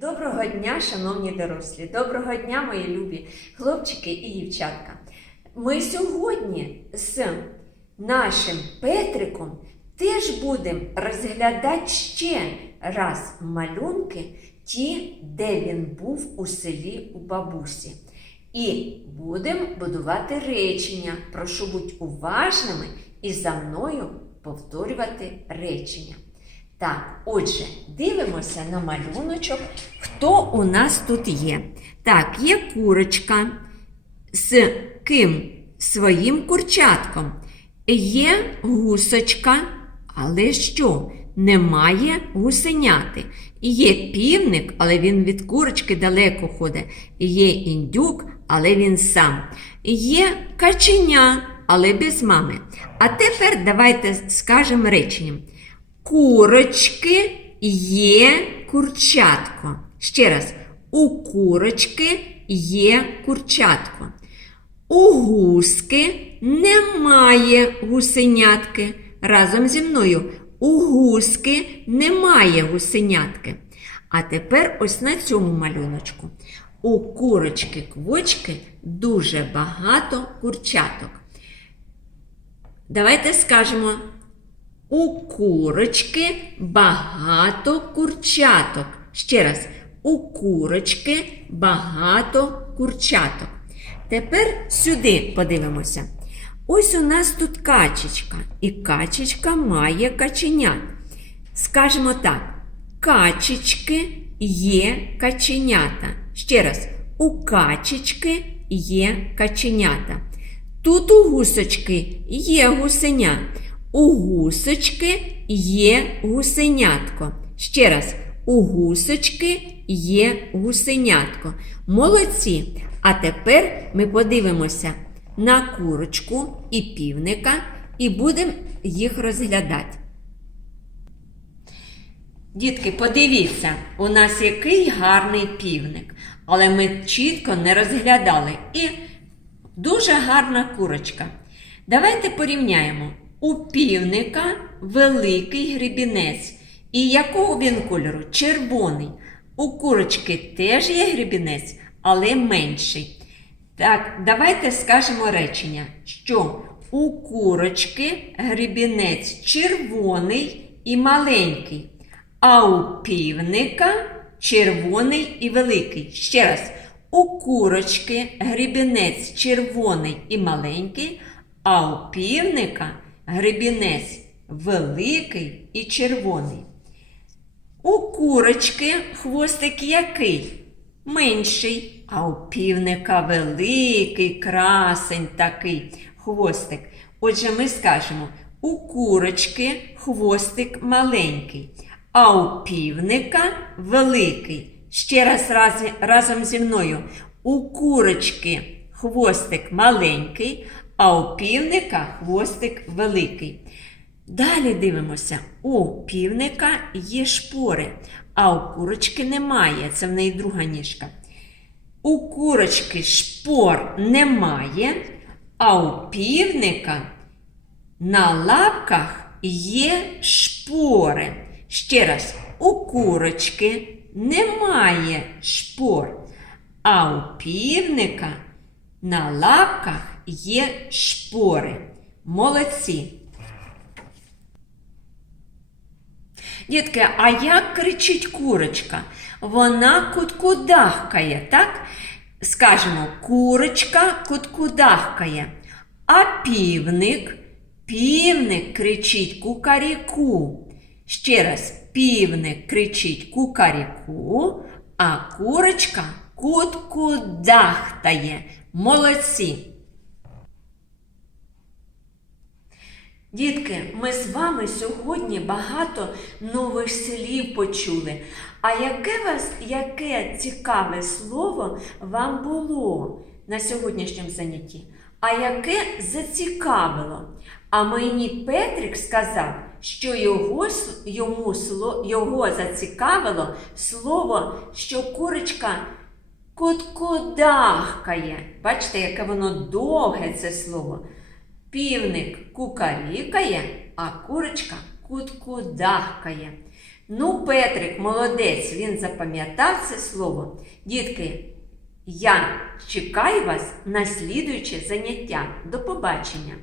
Доброго дня, шановні дорослі! Доброго дня, мої любі хлопчики і дівчатка. Ми сьогодні з нашим Петриком теж будемо розглядати ще раз малюнки, ті, де він був у селі у бабусі. І будемо будувати речення. Прошу бути уважними і за мною повторювати речення. Так, отже, дивимося на малюночок, хто у нас тут є. Так, є курочка з ким? Своїм курчатком. Є гусочка, але що? Немає гусеняти. Є півник, але він від курочки далеко ходить. Є індюк, але він сам. Є каченя, але без мами. А тепер давайте скажемо реченням. Курочки є курчатко. Ще раз, у курочки є курчатко. У гуски немає гусенятки. Разом зі мною. У гуски немає гусенятки. А тепер ось на цьому малюночку. У курочки квочки дуже багато курчаток. Давайте скажемо. У курочки багато курчаток. Ще раз, у курочки багато курчаток. Тепер сюди подивимося. Ось у нас тут качечка, і качечка має каченят. Скажемо так: качечки є каченята. Ще раз, у качечки є каченята. Тут у гусочки є гусеня. У гусочки є гусенятко. Ще раз, у гусочки є гусенятко. Молодці. А тепер ми подивимося на курочку і півника і будемо їх розглядати. Дітки, подивіться, у нас який гарний півник, але ми чітко не розглядали. І дуже гарна курочка. Давайте порівняємо. У півника великий грібінець. І якого він кольору? Червоний. У курочки теж є грібінець, але менший. Так, давайте скажемо речення, що у курочки грібінець червоний і маленький, а у півника червоний і великий. Ще раз, у курочки грібінець червоний і маленький, а у півника гребінець великий і червоний. У курочки хвостик який? Менший, а у півника великий, красень такий хвостик. Отже, ми скажемо, у курочки хвостик маленький, а у півника великий. Ще раз, раз разом зі мною. У курочки хвостик маленький, а у півника хвостик великий. Далі дивимося, у півника є шпори, а у курочки немає. Це в неї друга ніжка. У курочки шпор немає, а у півника на лапках є шпори. Ще раз, у курочки немає шпор, а у півника на лапках є шпори. Молодці. Дітки, а як кричить курочка? Вона куткудахкає, так? Скажемо, курочка куткудахкає. А півник, півник кричить кукаріку. Ще раз, півник кричить кукаріку, а курочка куткудахтає. Молодці. Дітки, ми з вами сьогодні багато нових слів почули. А яке вас, яке цікаве слово вам було на сьогоднішньому занятті? А яке зацікавило? А мені Петрик сказав, що його, йому, його зацікавило слово, що курочка Куткудахкає. Бачите, яке воно довге це слово. Півник кукарікає, а курочка куткудахкає. Ну, Петрик, молодець, він запам'ятав це слово. Дітки, я чекаю вас на слідуюче заняття. До побачення!